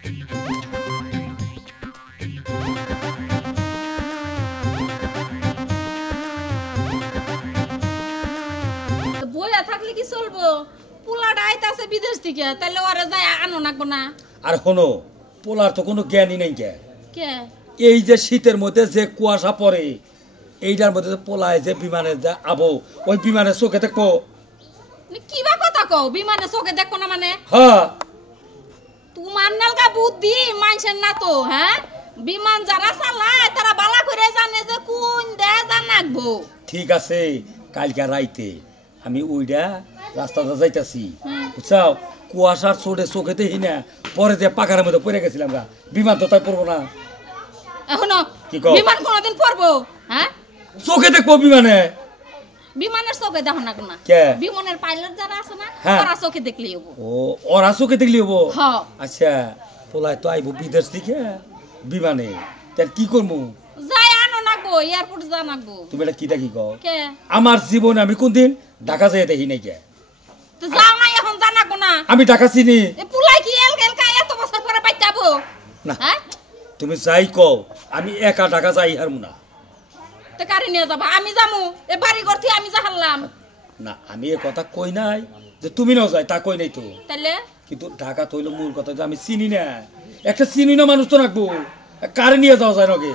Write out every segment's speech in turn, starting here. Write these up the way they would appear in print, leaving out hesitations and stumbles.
বইয়া থাকলে কি চলবো? পোলাটা আইতাছে বিদেশ থেকে, তাহলে ওরে যায় আনো নাকবো না? আর শোনো, পোলার তো কোনো জ্ঞানই নাই। কে? এই যে শীতের মধ্যে যে কুয়াশা পড়ে, এইটার মধ্যে পোলায় যে বিমানে যে আবো, ওই বিমানের চোখে দেখবো। কি বা কথা কও? বিমানে চোখে দেখবো না মানে? হ্যাঁ, তোমার নালগা বুদ্ধি মানছেন না তো। হ্যাঁ, বিমান যারা চালায় তারা বালা করে জানে যে কোন দে জানাকবো। ঠিক আছে, কালকে রাইতে আমি ওইটা রাস্তাটা যাইতাছি, বুঝছাও? কুয়াশার চোটে চোখে দেখি না, পরে যে পাকার মধ্যে পড়ে গেছিলাম গা। বিমান তো তাই পড়বো না এখনো? কি কও? বিমান কোনদিন পড়বো? হ্যাঁ, চোখে দেখবো বিমানে। বিমানের চোখে দেখো না কোনা? কে? বিমানের পাইলট যারা আছে না, হ্যাঁ, ওরা চোখে দেখলেই হবো। ও, ওরা চোখে দেখলি হবো? হ্যাঁ। আচ্ছা, পোলায় তো আইবো বিদেশ থেকে বিমানে, তার কি করবো? যাই আনো নাকবো, এয়ারপোর্ট যা নাকবো। তুমি এটা কি দেখি কও? কে? আমার জীবনে আমি কোনদিন ঢাকা যাই দেখি নাই। কে? তো যাও না, এখন জানাকবো না? আমি ঢাকা চিনি এ পুলাই কি এলকা এত বছর পরে পাইতাবো না। হ্যাঁ, তুমি যাই কও, আমি একা ঢাকা যাই হারমু না। তো কারে নিয়ে যাবা? আমি যামু, এ বাড়ি ঘর থেকে আমি যা হারলাম। না, আমি এ কথা কই নাই যে তুমি নাও যাই, তা কই নাই তো। তাহলে কিন্তু ঢাকা তৈল মূল কথা যে আমি চিনি না, একটা চিনি না মানুষ তো রাখবো, কারে নিয়ে যাওয়া যায় নাকি?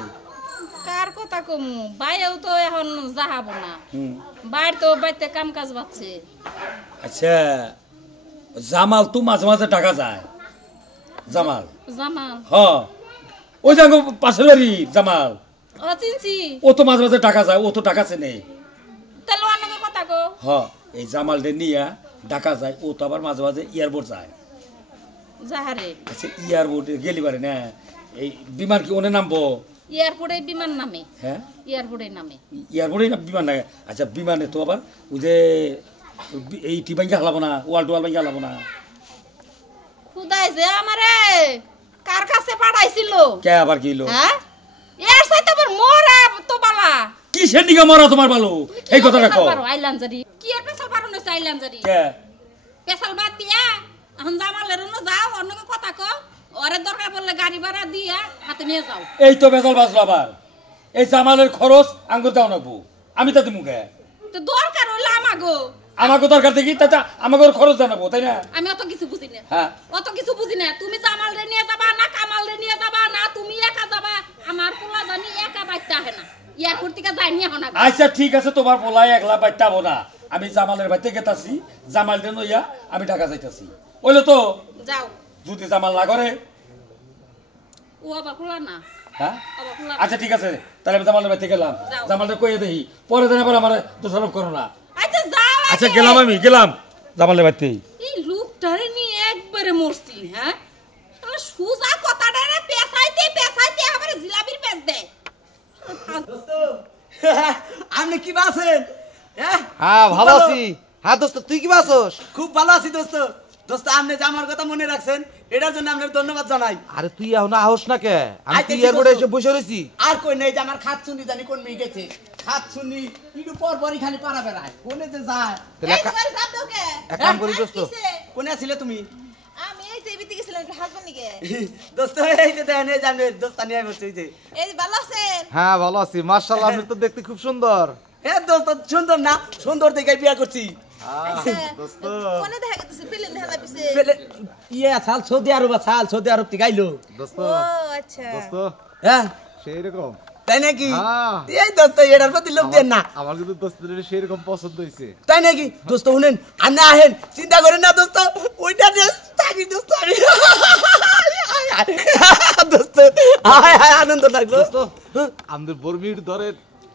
কার কথা কমু? বাইরেও তো এখন যাহাবো না, বাইরে তো বাইতে কাম কাজ বাড়ছে। আচ্ছা, জামাল তো মাঝে মাঝে ঢাকা যায়। জামাল? জামাল? হ, ওই যে পাশের বাড়ি জামাল, ও চিনছি। ও তো মাঝে মাঝে ঢাকা যায়, ও তো ঢাকা চেনে। তাহলে অনেকে কথা কো। হ, এই জামালটা নিয়ে ঢাকা যায়, ও তো আবার মাঝে মাঝে এয়ারপোর্ট যায়। যাহারে আচ্ছা, এয়ারপোর্টে গেলি পারে না, এই বিমান কি ওনে নামবো? এয়ারপোর্টে বিমান নামে? হ্যাঁ, এয়ারপোর্টে নামে। এয়ারপোর্টেই না বিমান নাই? আচ্ছা, বিমানে তো আবার ওই যে এই টিবাঙ্গি হালাবো না, ওয়াল টোয়াল ভাঙ্গি হালাবো না? খুদাই যে আমারে কার কাছে পাঠাইছিল? কে আবার কি হলো? হ্যাঁ, এর সাথে আবার মোরা তো বালা। কিসের দিকে মরা তোমার ভালো, এই কথা রাখো। আইলাঞ্জারি কি এর পেছাল পারো না? আইলাঞ্জারি কে? পেছাল বাদ দিয়া এখন জামালের না যাও, অন্যকে কথা কো। ওরে দরকার পড়লে গাড়ি ভাড়া দিয়া হাতে নিয়ে যাও। এই তো বেজাল বাজলো আবার। এই জামালের খরচ আঙ্গুর দাও নাকবো, আমি তাতে মুখে। তো দরকার হইলে আমাগো। আমাকে দরকার দেখি তাতে আমাকে খরচ জানাবো, তাই না? আমি অত কিছু বুঝি না। হ্যাঁ, অত কিছু বুঝি না। তুমি জামাল রে নিয়ে যাবা না কামাল রে নিয়ে যাবা না তুমি একা যাবা? আমার পোলা জানি একা বাইতে আহে না, এয়ারপোর্ট থেকে যাই নিয়ে হনা। আচ্ছা ঠিক আছে, তোমার পোলাই একলা বাইতাবো না, আমি জামালের বাইতে গেতাছি, জামাল রে নইয়া আমি ঢাকা যাইতাছি। ওইলো তো যাও। যদি জামাল না করে? ও আবার খোলা না। হ্যাঁ, আবার খোলা। আচ্ছা ঠিক আছে, তাহলে আমি জামালের বাইতে গেলাম, জামালটা কইয়ে দেখি, পরে যেন আবার আমার দোষারোপ করো না। আচ্ছা যাও। আচ্ছা গেলাম, আমি গেলাম জামালের বাইতে। এই লোকটারে নিয়ে একবারে মরছি। হ্যাঁ, শালা সুজা কথাটা রে পেছাইতে পেছাইতে আবার জিলাপির পেছ দে। দোস্ত আপনি কি বাসেন? হ্যাঁ ভালো আছি। হ্যাঁ দোস্ত, তুই কি বাসস? খুব ভালো আছি দোস্ত। দোস্ত আপনি যে আমার কথা মনে রাখছেন, এটার জন্য আপনার ধন্যবাদ জানাই। আরে তুই এখন আহস না কে? আমি আইতেছি এয়ারপোর্টে দোস্ত। এসে বসে রইছি। আর কই নাই যে আমার খাত শুনি জানি কোন মেয়ে গেছে। খাত শুনি একটু পর পরই খালি পাড়া বেড়ায়, কোনে যে যায়। তাহলে এক কাম করি দোস্ত। কোনে আছিলে তুমি? আমি এই যে বিতে গেছিলাম একটু হাসবেন নিকে। দোস্ত এই যে দেখেন, এই যে আমি দোস্তানি আই বসে, এই যে। এই যে ভালো আছেন? হ্যাঁ ভালো আছি, মাশাআল্লাহ। আপনি তো দেখতে খুব সুন্দর। হ্যাঁ দোস্ত, সুন্দর না? সুন্দর দেখে বিয়া করছি। আচ্ছা দোস্ত কোনে দেখা গেছে ফিল্ম দেখা লাগছে? ইয়ে সাল সৌদি আরব, সাল সৌদি আরব থেকে আইলো। দোস্ত ও আচ্ছা। দোস্ত হ্যাঁ সেই রকম। তাই নাকি? হ্যাঁ। এই দোস্ত এটার প্রতি লোভ দেন না। আমার কিন্তু দোস্তের সেই রকম পছন্দ হইছে। তাই নাকি? দোস্ত শুনেন, আপনি আহেন, চিন্তা করেন না দোস্ত, ওইটা থাকি দোস্ত আমি। দোস্ত হায় হায় আনন্দ লাগলো। দোস্ত আমাদের বর্মির ধরে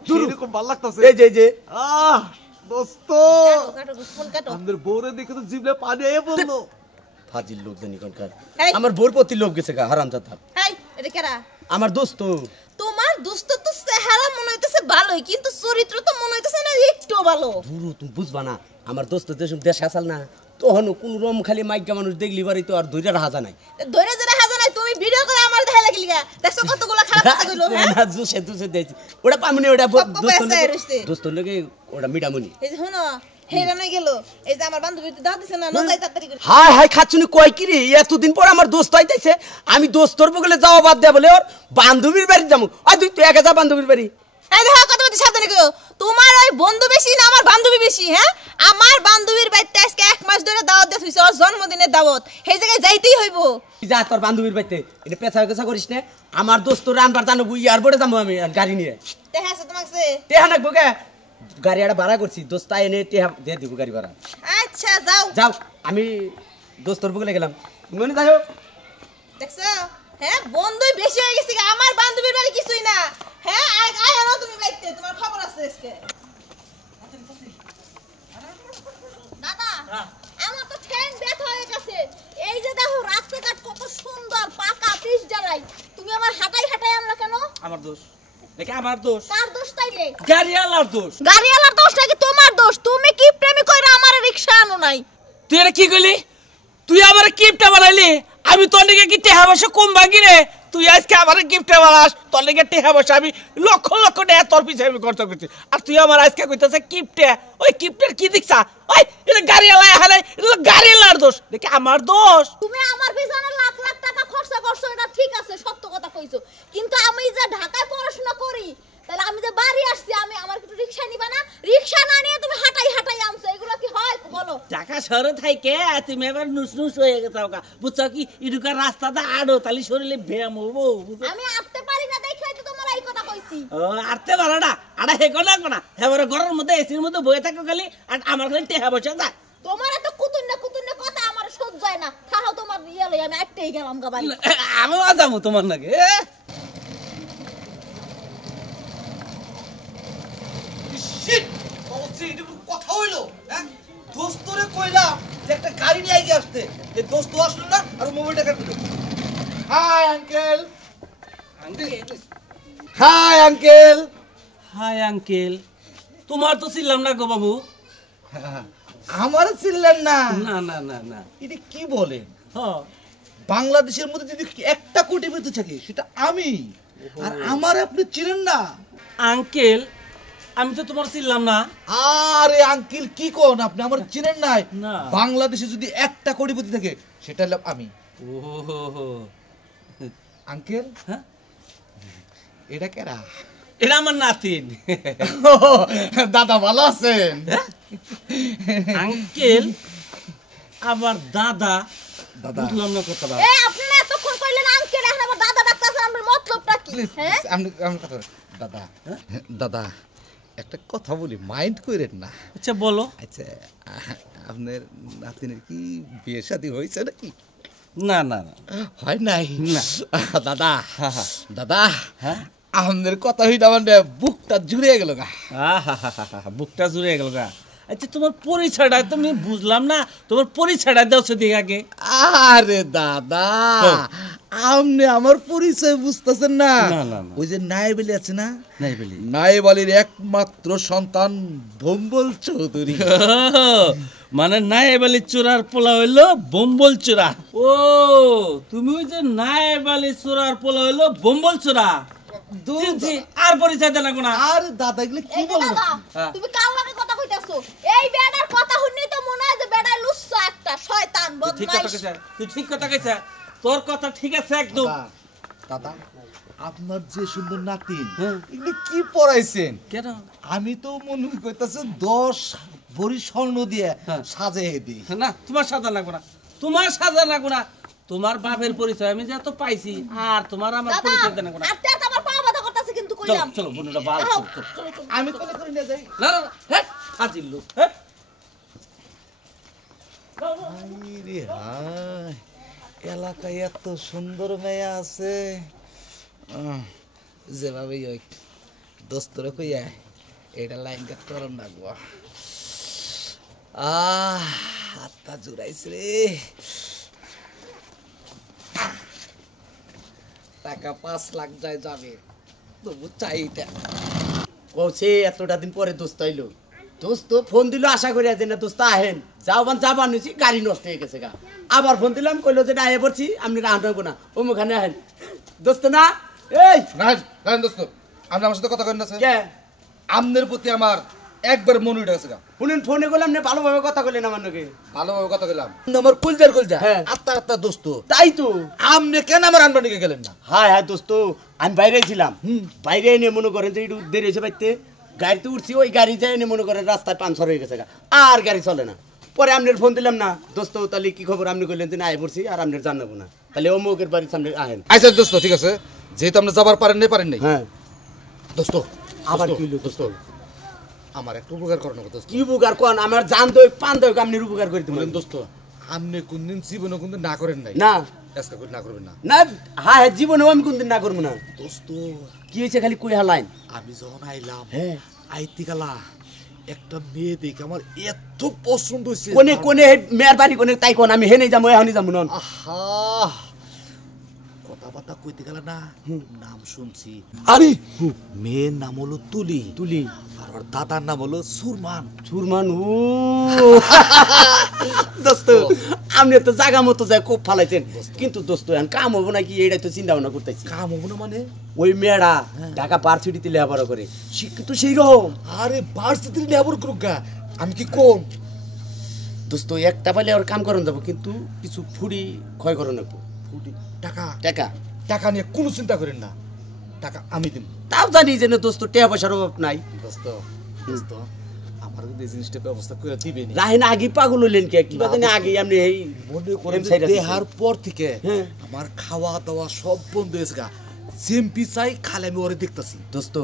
সেই রকম ভালো লাগতাছে। এই যে দোস্ত কাটো ফোন কাটো। আমাদের বউরে দেখে তো জিভলে পানি আইয়া পড়লো। ফাজিল লোক জানি কোনকার। এই। আমার বোর প্রতি লোভ গেছে গা, হারামজাদা। হাই এটা কেরা? আমার দোস্ত। তোমার দোস্ত তো চেহারা মনে হইতেছে ভালোই, কিন্তু চরিত্র তো মনে হইতেছে না একটু ভালো। বুড়ো তুমি বুঝবা না, আমার দোস্ত দেশ দেশ আসাল না, তখন কোন রম খালি মাইকা মানুষ দেখলি বাড়ি তো আর ধৈর্য রাখা যায় নাই। ধরে ধরে হাজা নাই, তুমি ভিডিও করে আমার দেখা লাগলি গা। দেখছো কতগুলো খারাপ কথা কইলো? হ্যাঁ না জুসে জুসে দেইছি, ওটা পামনি, ওটা কপ কপ এসে রইছে। দোস্ত লাগে ওটা মিটামনি। এই যে শোনো, হেরা নই গেল এই যে আমার বান্ধবী দাও দিছে না যাই তাড়াতাড়ি করে হাই হাই খাচ্ছুনি কয় কি রে এতদিন পর আমার দোস্ত আইতাছে আমি দোস্তর বগলে যাওয়া বাদ দেয়া বলে ওর বান্ধবীর বাড়ি যাবো আর তুই একা যা বান্ধবীর বাড়ি এই দেখো কথা বলতে সাবধানে কইও তোমার ওই বন্ধু বেশি না আমার বান্ধবী বেশি হ্যাঁ আমার বান্ধবীর বাড়িতে আজকে 1 মাস ধরে দাওয়াত দিতে হইছে ওর জন্মদিনের দাওয়াত সেই জায়গায় যাইতেই হইব যা তোর বান্ধবীর বাড়িতে এটা পেছাও পেছা করিস না আমার দোস্ত রানবার জানাবো এয়ারপোর্টে যাবো আমি গাড়ি নিয়ে দেখা আছে তোমাকে টেহা নাকবো কে গাড়ি একটা ভাড়া করছি দোস্ত এনে টেহা দিয়ে দিব গাড়ি ভাড়া আচ্ছা যাও যাও আমি দোস্তর বগলে গেলাম মনে যাও দেখছো হ্যাঁ বন্ধুই বেশি হয়ে গেছে আমার বান্ধবীর বাড়ি কিছুই না হ্যাঁ আয় আনো তুমি বাইতে তোমার খবর আছে আজকে দাদা আমার তো ঠ্যাং ব্যথা হয়ে গেছে এই যে দেখো রাস্তাঘাট কত সুন্দর পাকা পিচ জ্বালাই তুমি আমার হাঁটাই হাঁটাই আনলা কেন আমার দোষ দেখে আমার দোষ কার দোষ তাইলে গাড়িওয়ালার দোষ গাড়িওয়ালার দোষ নাকি তোমার দোষ তুমি কি প্রেমী কইরা আমার রিকশা আনো নাই তুই এটা কি করলি তুই আমার গিফটটা বানাইলি আমি তোর লিগে কি টেহা বসে কম ভাগি রে তুই আজকে আমার গিফটটা বানাস তোর লিগে টেহা বসে আমি লক্ষ লক্ষ টাকা তোর পিছে আমি খরচ করছি আর তুই আমার আজকে কইতাছে গিফটে ওই গিফটের কি দেখছা ওই এটা গাড়িওয়ালা হালে এটা তো গাড়িওয়ালার দোষ দেখি আমার দোষ তুমি আমার পিছনে লাখ লাখ টাকা খরচা করছো এটা ঠিক আছে সত্য কথা কইছো কিন্তু আমি যে ঢাকায় পড়াশোনা করি তাহলে আমি যে বাড়ি আসছি আমি আমার একটু রিকশা নিবা না রিকশা না নিয়ে তুমি হাঁটাই হাঁটাই আনছো এগুলো কি হয় বলো ঢাকা শহরে থাইকে তুমি এবার নুস হয়ে গেছো বুঝছো কি ইডুকার রাস্তাটা আড়ো তাহলে শরীরে ব্যায়াম হবো আমি আটতে পারি না দেখাই তো তোমার এই কথা কইছি ও আরতে পারো না আড়া হেগো লাগবো না এবারে ঘরের মধ্যে এসির মধ্যে বয়ে থাকো খালি আর আমার খালি টেহা বসে যায় তোমার এত কুতুন্য কথা আমার সহ্য হয় না থাও তোমার ইয়া লই আমি আটতেই গেলাম গা বাড়ি আমি যাবো তোমার নাকি কথা হইলো হ্যাঁ দোস্তরে কইলাম যে একটা গাড়ি নিয়ে আইগে আসতে এই দোস্ত আসলো না আর মোবাইলটা কাট দিল hi uncle hi uncle hi uncle তোমার তো ছিলাম না গো বাবু আমার ছিলেন না না না না না এটা কি বলেন হ্যাঁ বাংলাদেশের মধ্যে যদি একটা কোটিপতি থাকে সেটা আমি আর আমার আপনি চিনেন না আঙ্কেল আমি তো তোমার ছিলাম না আরে আঙ্কেল কি কোন আপনি আমার চিনেন নাই না। বাংলাদেশে যদি একটা কোটিপতি থাকে সেটা হলাম আমি ওহো আঙ্কেল হ্যাঁ এটা কেরা এটা আমার নাতিন দাদা ভালো আছেন আঙ্কেল আমার দাদা দাদা বুঝলাম না কথা এই আপনি না এতক্ষণ কইলেন আঙ্কেল এখন আমার দাদা ডাক্তার আমার মতলবটা কি হ্যাঁ আমি কথা দাদা দাদা একটা কথা বলি মাইন্ড করেন না আচ্ছা বলো আচ্ছা আপনার নাতিনের কি বিয়ে শাদী হয়েছে নাকি না না না হয় নাই না। দাদা দাদা হ্যাঁ আপনার কথা হইতে আমার বুকটা জুড়ে গেল গা বুকটা জুড়ে গেল গা আচ্ছা তোমার পরিচয়টা তুমি বুঝলাম না তোমার পরিচয়টা দাও সেদিকে আগে আরে দাদা আপনি আমার পরিচয় বুঝতেছেন না না, না, না। ওই যে নায়েবেলি আছে না নাইবেলি নায়েবালির একমাত্র সন্তান ভম্বল চৌধুরী মানে নায়েবালি চোরার পোলা হইলো বম্বল চোরা ও তুমি ওই যে নায়েবালি চোরার পোলা হইলো বম্বল চোরা জি, জি, আর পরিচয় দেন না আরে দাদা এগুলো কি এই যে বলবো দাদা তুমি কার লগে কথা কইতাছো এই বেডার কথা শুননি তো মনে হয় যে বেডার লুচ্ছা একটা শয়তান ঠিক কথা বদমাইশ কইছা তুই ঠিক কথা কইছা তোর কথা ঠিক আছে একদম দাদা আপনার যে সুন্দর নাতিন হ্যাঁ। এগুলো কি পড়াইছেন কেন আমি তো মনে করতেছে 10 ভরি স্বর্ণ দিয়ে হ্যাঁ। সাজিয়ে দিই না তোমার সাজা লাগবে না তোমার সাজা লাগবে না তোমার বাপের পরিচয় আমি যত পাইছি আর তোমার আমার দাদা পরিচয় দেন না আটতে আটতে আমার পা ব্যথা করতেছে কিন্তু চলো কইলাম চলো বোনটা ভালো আহ, চলো, চলো। চলো, চলো। আমি কোলে করে নিয়ে যাই না না না হ্যাঁ হাজির লোক হ্যাঁ রে হায় এলাকায় এত সুন্দর মেয়ে আছে যেভাবে ওই দোস্তর কইয়া এটা লাইন কাট করম রাখবো হাতটা জুড়াইছে রে টাকা 5 লাখ যায় যাবে তবু চাই এটা কৌছে এতটা দিন পরে দোস্ত আইলো দোস্ত ফোন দিল আশা করি যে না দোস্ত আহেন যাবান নিছি গাড়ি নষ্ট হয়ে গেছে গা আবার ফোন দিলাম কইলো যে আয়ে পড়ছি আপনি আনবো না ওখানে আহেন দোস্ত না এই না দোস্ত আপনি আমার সাথে কথা করেন না কে আমনের প্রতি আমার একবার মনে উঠে গেছে গা শুনেন ফোনে করলাম না ভালোভাবে কথা কইলেন আমার নাকি ভালোভাবে কথা কইলাম আমার কুলজার কুলজা হ্যাঁ। আত্মার আত্মার দোস্ত তাই তো আমনে কেন আমার আনবানিকে গেলেন না হ্যাঁ হ্যাঁ দোস্ত আমি বাইরে ছিলাম বাইরে এনে মনে করেন যে একটু দেরি হয়েছে বাইতে গাড়িতে উঠছি ওই গাড়ি যাই এনে মনে করেন রাস্তায় পাঞ্চার হয়ে গেছে গা। আর গাড়ি চলে না পরে আপনার ফোন দিলাম না দোস্ত তাহলে কি খবর আপনি কইলেন যে না আয় পড়ছি আর আপনার জানাবো না তাহলে অমুকের বাড়ির সামনে আহেন আচ্ছা দোস্ত ঠিক আছে যেহেতু আপনি যাবার পারেন নাই হ্যাঁ দোস্ত আবার দোস্ত, কি হইলো দোস্ত আমার একটা উপকার করার দোস্ত কি উপকার কোন আমার জান দই পান দই আপনি উপকার করে বলেন দিবেন দোস্ত আপনি কোনদিন জীবনে কোনদিন না করেন নাই না আজকে করে না করবেন না না হ্যাঁ হ্যাঁ জীবনেও আমি কোনদিন না করবো না দোস্ত কি হয়েছে খালি কই হালাইন আমি যখন আইলাম হ্যাঁ আইতি গালা একটা মেয়ে দেখে আমার এত পছন্দ হয়েছে কোনে কোনে মেয়ের বাড়ি কোনে তাই কোন আমি হেনে যাবো এখনই যাবো না আহা কথাবার্তা কইতে গেল না নাম শুনছি আরে মেয়ের নাম হলো তুলি তুলি আর ওর দাদার নাম হলো সুরমান সুরমান ও দোস্ত আপনি তো জায়গা মতো যায় খুব ফালাইছেন কিন্তু দোস্ত এখন কাম হবো নাকি এইটাই তো চিন্তা ভাবনা করতেছি কাম হবো না মানে ওই মেয়েরা ঢাকা ভার্সিটিতে লেখাপড়া করে শিক্ষিত সেই রকম আরে ভার্সিটির লেবার করুক গা আমি কি কম দোস্ত একটা পাইলে ওর কাম করেন যাবো কিন্তু কিছু ফুড়ি ক্ষয় করে নেবো টাকা টাকা টাকা নিয়ে কোনো চিন্তা করেন না টাকা আমি দিব তাও জানি যে না দোস্ত টাকা পয়সার অভাব নাই দোস্ত দোস্ত আমার কিন্তু এই জিনিসটা ব্যবস্থা করে দিবেনি রাহেন আগে পাগল হইলেন কে কি জানি আগে আপনি এই মনে করেন সাইডে দেহার পর থেকে হ্যাঁ। আমার খাওয়া দাওয়া সব বন্ধ হয়েছে গা জেমপি চাই খালে আমি ওরে দেখতেছি দোস্ত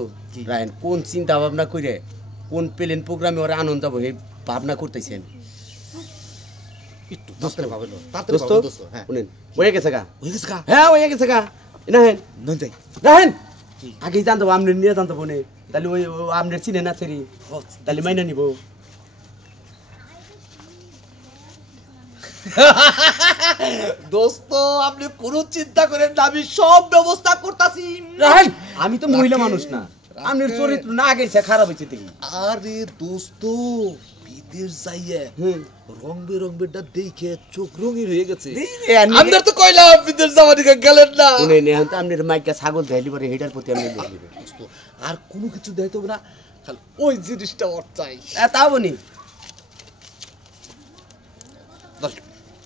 রাহেন কোন চিন্তা ভাবনা করে কোন প্লেন প্রোগ্রামে ওরা আনন্দ যাবো এই ভাবনা করতেছি আমি একটু দোস্ত ভাবেন দোস্ত দোস্ত হ্যাঁ শুনেন হয়ে গেছে গা হয়ে গেছে গা হ্যাঁ হয়ে গেছে গা না হেন নন যাই রাহেন আগেই জানতো আপনি নিয়ে জানতো বোনে তাহলে ওই আপনার চিনে না সেরি তাহলে মাইনা নিব দোস্ত আপনি কোনো চিন্তা করেন না আমি সব ব্যবস্থা করতেছি রাহেন আমি তো মহিলা মানুষ না আপনার চরিত্র না আগে খারাপ হয়েছে দেখি আরে দোস্ত বিদেশ যাইয়ে হুম। রং বেরংবেরটা দেখে চোখ রঙিন হয়ে গেছে এ, আমি- আমাদের তো কইলাম বিদেশ যাওয়া দিকে গেলেন না শুনে নেন তো আপনার মাইকা ছাগল দেখালি পরে হেটার প্রতি আপনি লোক দিবেন দোস্ত আর কোনো কিছু দেখতে হবে না খালি ওই জিনিসটা ওর চাই তাও বনি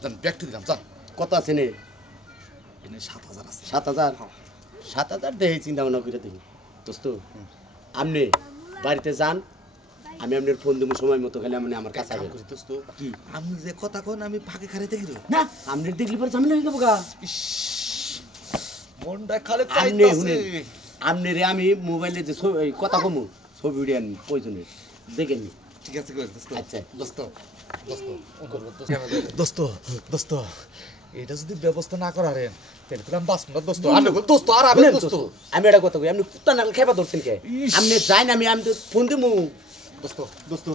জান ব্যাগটি দিলাম জান কত আছে নে এনে 7,000 আছে 7,000 7,000 দেখে চিন্তা ভাবনা করে দেখি দোস্ত আপনি বাড়িতে যান আমি আপনার ফোন দেবো সময় মতো খালি আপনি আমার কাছে কাম আসবেন। করি দোস্ত কি আমি যে কথা কোন আমি ফাঁকে খারে দেখি রে না আপনি দেখলি পরে ঝামেলা হয়ে যাবো গা মনটা খালি আপনি চাইতাছে শুনেন আপনি রে আমি মোবাইলে যে এই কথা কমু ছবি উড়ে আনি প্রয়োজনে দেখেন নি। ঠিক আছে কই দোস্ত আচ্ছা। দোস্ত দোস্ত দোস্ত দোস্ত এটা যদি ব্যবস্থা না করারেন তাহলে তো আমি বাঁচব না দোস্ত আর দোস্ত আর আমি শুনেন দোস্ত দোস্ত, আমি একটা কথা কই আপনি কুত্তা নাল খেপা ধরছেন কে ইস। আপনি যাই না আমি তো ফোন দেবো দোস্ত দোস্ত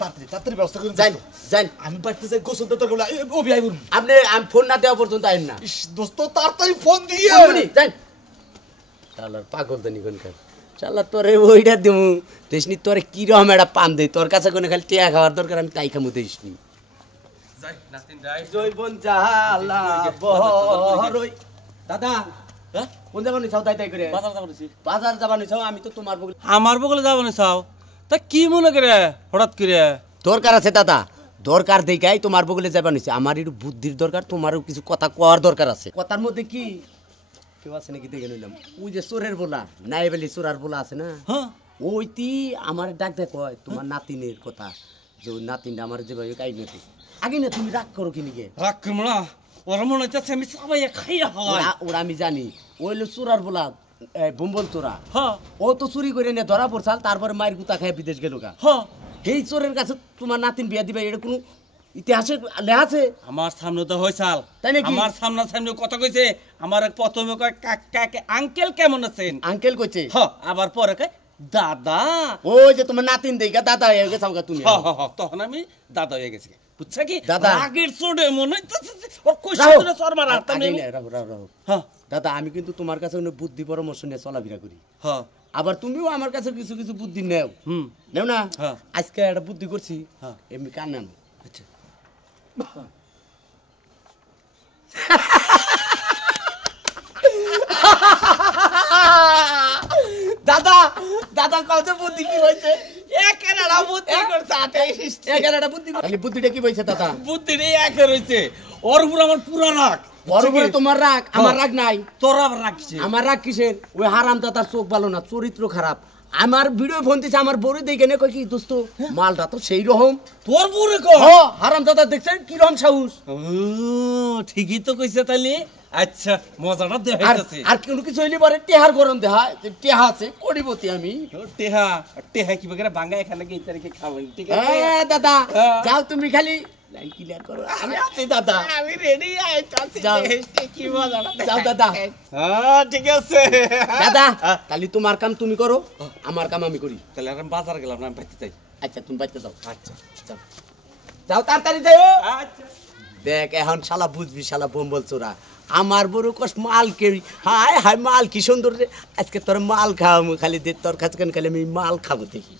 তাড়াতাড়ি ব্যবস্থা করুন যাই যাই আমি বাড়িতে যাই গোসল দিতে গেলে ওবি আইবুন আপনি আমি ফোন না দেওয়া পর্যন্ত আইন না ইস দোস্ত তাড়াতাড়ি ফোন দিয়ে যাই চালার পাগল তো নিকনকার চালা তোরে ওইটা দেবো দেশনি তোরে কিরকম একটা পান দেয় তোর কাছে কোনো খালি টিয়া খাওয়ার দরকার আমি তাই খামু দেশনি জৈবন জালা বহরই দাদা কোন যাবানি চাও তাই তাই করে বাজার যাবানি চাও আমি তো তোমার বগলে আমার বগলে যাবো না চাও তা কি মনে করে হঠাৎ করে দরকার আছে দাদা দরকার দেখাই তোমার বগলে যাবানি আমার একটু বুদ্ধির দরকার তোমারও কিছু কথা কোয়ার দরকার আছে কথার মধ্যে কি কেউ আছে নাকি দেখে নিলাম ওই যে চোরের বলা নাই বলি চোরার বলা আছে না হ্যাঁ ওইটি আমার ডাক দেখ কয় তোমার নাতিনের কথা যে ওই নাতিনটা আমার যেভাবে কাই নেতে আগে না তুমি রাগ করো কি নিকে রাগ করবো না ওরা মনে হচ্ছে আমি সবাই খাইয়া হওয়াই ওরা আমি জানি ওই হলো চোরার বলা বোম্বল চোরা হ্যাঁ ও তো চুরি করে নিয়ে ধরা পড়ছাল তারপরে মায়ের গুতা খায় বিদেশ গেল গা হ্যাঁ এই চোরের কাছে তোমার নাতিন বিয়া দিবে এটা কোনো ইতিহাসে লেখা আছে আমার সামনে তো হয়েছাল তাই নাকি? আমার সামনে সামনে কথা কইছে আমার এক প্রথমে কয় কাকে আঙ্কেল কেমন আছেন আঙ্কেল কইছে হ্যাঁ আবার পরে কয় দাদা ওই যে তোমার নাতিন দেখা দাদা হয়ে গেছে তুমি হ্যাঁ হ্যাঁ হ্যাঁ তখন আমি দাদা হয়ে গেছি বুঝছা কি দাদা। আগের চোটে মনে হইতেছে ওর কইছে রাহো। ধরে সর মারা আগে না, রাহো, রাহো, রাহো। হ্যাঁ দাদা আমি কিন্তু তোমার কাছে কোনো বুদ্ধি পরামর্শ নিয়ে চলাফেরা করি হ্যাঁ আবার তুমিও আমার কাছে কিছু কিছু বুদ্ধি নেও হুম নেও না হ্যাঁ। আজকে একটা বুদ্ধি করছি হ্যাঁ। এমনি কান নাম আচ্ছা দাদা দাদা কত বুদ্ধি কি হয়েছে একেরা বুদ্ধি করছে হাতে এগারোটা বুদ্ধি খালি বুদ্ধিটা কি বলছে দাদা বুদ্ধি নেই একে রয়েছে ওর উপর আমার পুরা রাগ বড় বড় তোমার রাগ আমার রাগ নাই তোর আবার রাখছে আমার রাগ কিসের ওই হারাম দাদার চোখ ভালো না চরিত্র খারাপ আমার ভিডিও ফোন দিছে আমার বড় দেখে নে কই কি দোস্ত মালটা তো সেই রকম তোর বুড়ে কো ও হারাম দাদা দেখছেন কি রকম সাহস ও ঠিকই তো কইছে তাইলে আচ্ছা মজাটা আর দেখাইতাছে আর কোনো কিছু হইলে পরে টেহার গরম দেহা টেহা আছে কোটিপতি আমি টেহা টেহা কি বগেরা বাঙ্গা এখানে গিয়ে তারিখে খাওয়াই ঠিক আছে দাদা হ্যাঁ। যাও তুমি খালি লাইন ক্লিয়ার করো আমি আছি দাদা আমি রেডি আইতাছি যাও। কি মজাটা যাও দাদা হ্যাঁ ঠিক আছে দাদা খালি তোমার কাম তুমি করো আমার কাম আমি করি তাহলে আমি বাজার গেলাম না আমি বাইতে যাই আচ্ছা তুমি বাইতে যাও আচ্ছা যাও যাও তাড়াতাড়ি যাও আচ্ছা দেখ এখন শালা বুঝবি শালা বোম্বল চোরা আমার বড় কষ্ট মাল কে হায় হায় মাল কি সুন্দর রে আজকে তোর মাল খাওয়াবো খালি দে তোর কাছে খালি আমি মাল খাবো দেখি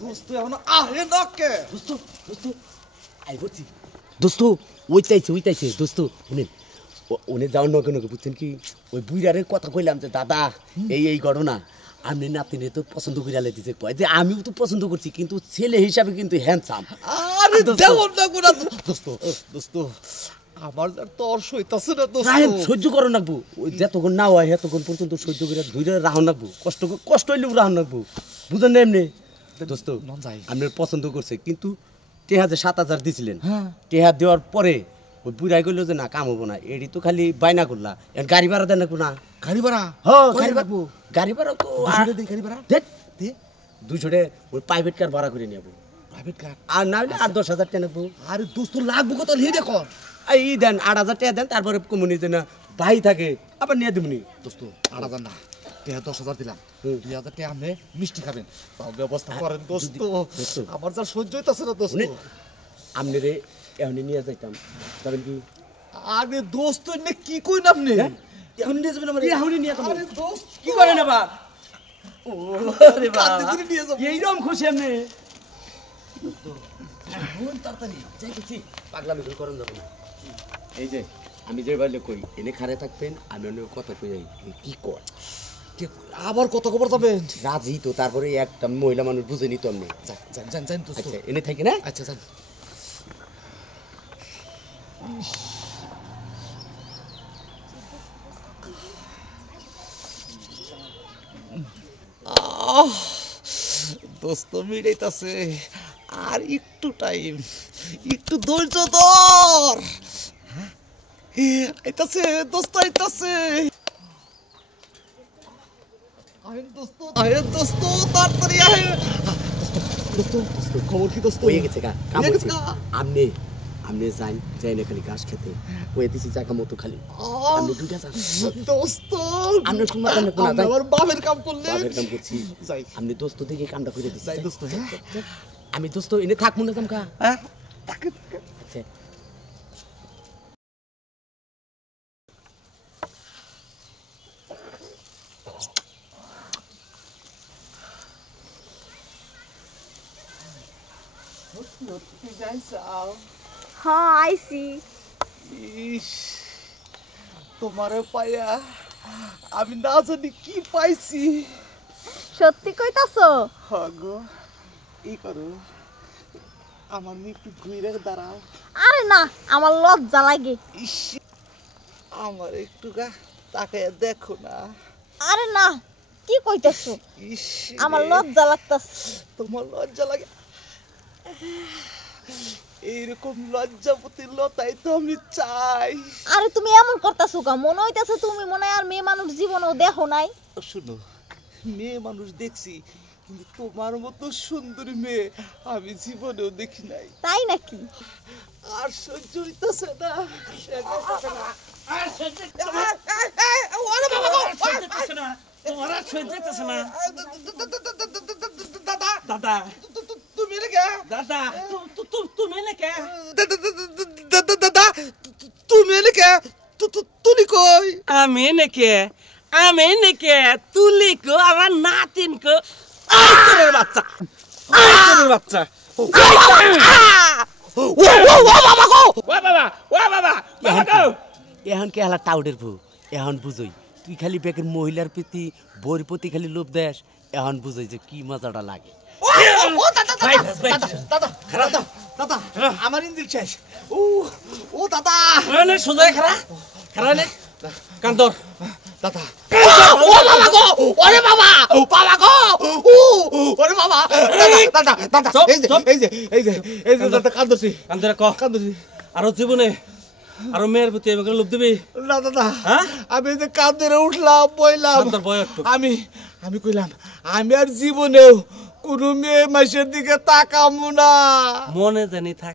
দোস্ত এখন আহে না কে দোস্ত দোস্ত আই বলছি দোস্ত ওইটাইছে দোস্ত শুনেন উনি যাওয়ার নকে নকে বুঝছেন কি ওই বুইরারের কথা কইলাম যে দাদা এই ঘটনা আপনি নাতিনে তো পছন্দ করে দিতে কয় যে আমিও তো পছন্দ করছি কিন্তু ছেলে হিসাবে কিন্তু হ্যান্ডসাম আরে দেও না গুনা দোস্ত দোস্ত আমার তোর সইতাছে না দোস্ত সহ্য করো নাকবো ওই যতক্ষণ না হয় এতক্ষণ পর্যন্ত সহ্য করে ধৈর্য রাহন নাকবো কষ্ট হইলেও রাহন নাকবো বুঝেন না এমনি দোস্ত আপনার পছন্দ করছে কিন্তু টেহা যে 7,000 দিছিলেন টেহা দেওয়ার পরে ওই বুড়াই কইলো যে না কাম হবো না এডি তো খালি বাইনা করলা এখন গাড়ি ভাড়া দেন না গাড়ি ভাড়া গাড়ি ভাড়া তো গাড়ি ভাড়া দেখ 200 ওই প্রাইভেট কার ভাড়া করে নেবো প্রাইভেট কার আর না হলে 8-10,000 টাকা নেবো আরে দোস্ত লাগবো কত হে দেখো এই দেন 8,000 টাকা দেন তারপরে কমুনি যে না ভাই থাকে আবার নিয়ে দেবনি দোস্ত 8,000 না 10,000 দিলাম 2,000 টাকা আপনি মিষ্টি খাবেন তাও ব্যবস্থা করেন দোস্ত আমার যা সহ্য হইতাছে না দোস্ত আমনে রে এখনই নিয়ে যাইতাম যাবেন কি আরে দোস্ত নে কি কইন আপনি এখন নিয়ে যাবেন আমার এখনই নিয়ে যাবেন আরে দোস্ত কি করেন আবার ওরে কাঁদতে বাবা করে নিয়ে যাবো। এইরকম খুশি আপনি বোন তাড়াতাড়ি যাইতেছি পাগলামি করেন যাব না এই যে আমি যে বাইলে কই এনে খারে থাকবেন আমি অন্য কথা কই যাই কি কর আবার কত খবর যাবেন রাজি তো তারপরে একটা মহিলা মানুষ বুঝে নিত আমি জান দোস্ত আচ্ছা এনে থাকি না আচ্ছা জান দোস্ত মিটাইতাছে আর একটু টাইম একটু ধৈর্য ধর আইতাছে দোস্ত আইতাছে আহেন দোস্ত তাড়াতাড়ি আহেন দোস্ত খবর কি দোস্ত হয়ে গেছে গা কাম হয়ে গেছে হয়েছে গা? আমনে যাই না খালি ঘাস খেতে ওই দিছি জায়গা মতো খালি আমনে দুইটা যান দোস্ত আমনে কোন মাথা কোন আমরা আবার বাপের কাম করলে বাপের কাম করছি যাই আমনে দোস্ত থেকে কামটা করে দিছি যাই দোস্ত হ্যাঁ আমি দোস্ত এনে থাকবো না কামকা হ্যাঁ আচ্ছা হ্যাঁ আইছি ইস তোমারে পায়া আমি না জানি কি পাইছি সত্যি কইতাছো হাগো ই করো আমার নিয়ে একটু ঘুরে দাঁড়াও আরে না আমার লজ্জা লাগে ইস আমার একটু গা তাকে দেখো না আরে না কি কইতাছো ইস আমার লজ্জা লাগতাছে তোমার লজ্জা লাগে এইরকম লজ্জাপতি লতাই তো আমি চাই আরে তুমি এমন করতাছো কা মনে হইতাছে তুমি মনে হয় আর মেয়ে মানুষ জীবনেও দেখো নাই শুনো মেয়ে মানুষ দেখছি কিন্তু তোমার মতো সুন্দরী মেয়ে আমি জীবনেও দেখি নাই তাই নাকি আর সহ্য হইতেছে না দাদা তুমি রেখে দাদা তুমি নাকি দাদা তুমি রেখে তুলি কই আমি নাকি তুলি কো আমার নাতিন কো আইছের বাচ্চা এখন কে হালা টাউডের ভু এখন বুঝই তুই খালি বেকের মহিলার প্রতি বইর প্রতি খালি লোভ দেশ এখন বুঝাই যে কি মজাটা লাগে ও দাদা দাদা দাদা দাদা আমার ইঞ্জিন শেষ ও দাদা সোজা খারা খারা নে কান্দর দাদা ও বাবা গো ওরে বাবা বাবা গো ওরে বাবা দাদা দাদা এই যে দাদা কান্দছি কান্দরে ক আরো জীবনে আরো মেয়ের প্রতি এমন লোভ দিবি না দাদা হ্যাঁ আমি যে কান্দরে উঠলাম বইলাম কান্দর বয় একটু আমি কইলাম আমি আর জীবনেও কোনো মেয়ে মাসের দিকে তাকামু না মনে জানি থাক